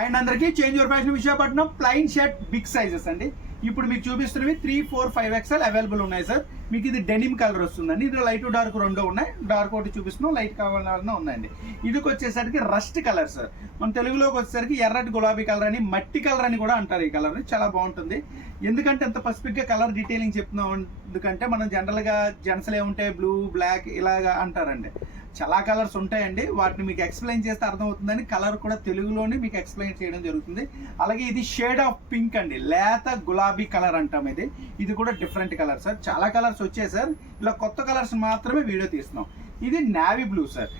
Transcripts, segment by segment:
And అందరికీ change your fashion Visakhapatnam plain shirt big sizes అండి. ఇప్పుడు మీకు చూపిస్తున్నవి 3, 4, 5XL అవైలబుల్ ఉన్నాయి సార్. మీకు ఇది డెనిమ్ కలర్ వస్తుందండి. ఇందులో లైట్ డార్క్ రెండు ఉన్నాయి. డార్క్ ఒకటి చూపిస్తున్నాం, లైట్ కావాలన్నా ఉందండి. ఇదికి వచ్చేసరికి రస్ట్ కలర్ సార్. మన తెలుగులోకి వచ్చేసరికి ఎర్రటి గులాబీ కలర్ అని, మట్టి కలర్ అని కూడా అంటారు. ఈ కలర్ చాలా బాగుంటుంది. ఎందుకంటే ఎంత పసిఫిక్గా కలర్ డీటెయిలింగ్ చెప్తున్నాం, ఎందుకంటే మనం జనరల్గా జెంట్స్లో ఏముంటాయి బ్లూ, బ్లాక్ ఇలాగా అంటారండి. చాలా కలర్స్ ఉంటాయండి. వాటిని మీకు ఎక్స్ప్లెయిన్ చేస్తే అర్థమవుతుందని కలర్ కూడా తెలుగులోనే మీకు ఎక్స్ప్లెయిన్ చేయడం జరుగుతుంది. అలాగే ఇది షేడ్ ఆఫ్ పింక్ అండి, లేత గులాబీ కలర్ అంటాం. ఇది కూడా డిఫరెంట్ కలర్ సార్. చాలా కలర్స్ వచ్చాయి సార్. ఇలా కొత్త కలర్స్ మాత్రమే వీడియో తీస్తున్నాం. ఇది నావీ బ్లూ సార్.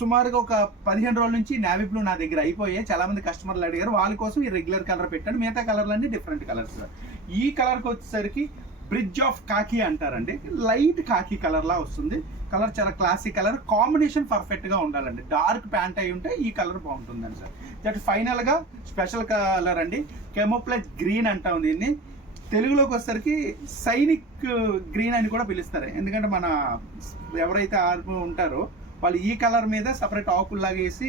సుమారుగా ఒక 15 రోజుల నుంచి నావీ బ్లూ నా దగ్గర అయిపోయాయి. చాలా మంది కస్టమర్లు అడిగారు, వాళ్ళ కోసం ఈ రెగ్యులర్ కలర్ పెట్టాను. మిగతా కలర్లన్నీ డిఫరెంట్ కలర్స్ సార్. ఈ కలర్కి వచ్చేసరికి బ్రిడ్జ్ ఆఫ్ కాకి అంటారండి. లైట్ కాకి కలర్ లా వస్తుంది. కలర్ చాలా క్లాసిక్ కలర్. కాంబినేషన్ పర్ఫెక్ట్ గా ఉండాలండి. డార్క్ ప్యాంట్ అయి ఉంటే ఈ కలర్ బాగుంటుందండి సార్. దట్ ఫైనల్ గా స్పెషల్ కలర్ అండి, కెమోప్లజ్ గ్రీన్ అంటాం దీన్ని. తెలుగులోకి వచ్చేసరికి సైనిక్ గ్రీన్ అని కూడా పిలుస్తారు. ఎందుకంటే మన ఎవరైతే ఆర్మీ ఉంటారో వాళ్ళు ఈ కలర్ మీద సపరేట్ ఆకుల్లాగా వేసి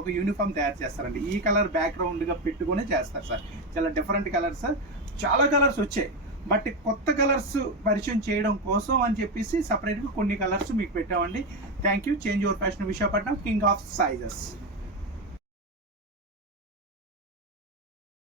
ఒక యూనిఫామ్ తయారు చేస్తారండి. ఈ కలర్ బ్యాక్గ్రౌండ్గా పెట్టుకుని చేస్తారు సార్. చాలా డిఫరెంట్ కలర్ సార్. చాలా కలర్స్ వచ్చాయి, బట్ కొత్త కలర్స్ పరిచయం చేయడం కోసం అని చెప్పేసి సపరేట్గా కొన్ని కలర్స్ మీకు పెట్టామండి. Thank you. Change your fashion Visakhapatnam, king of sizes.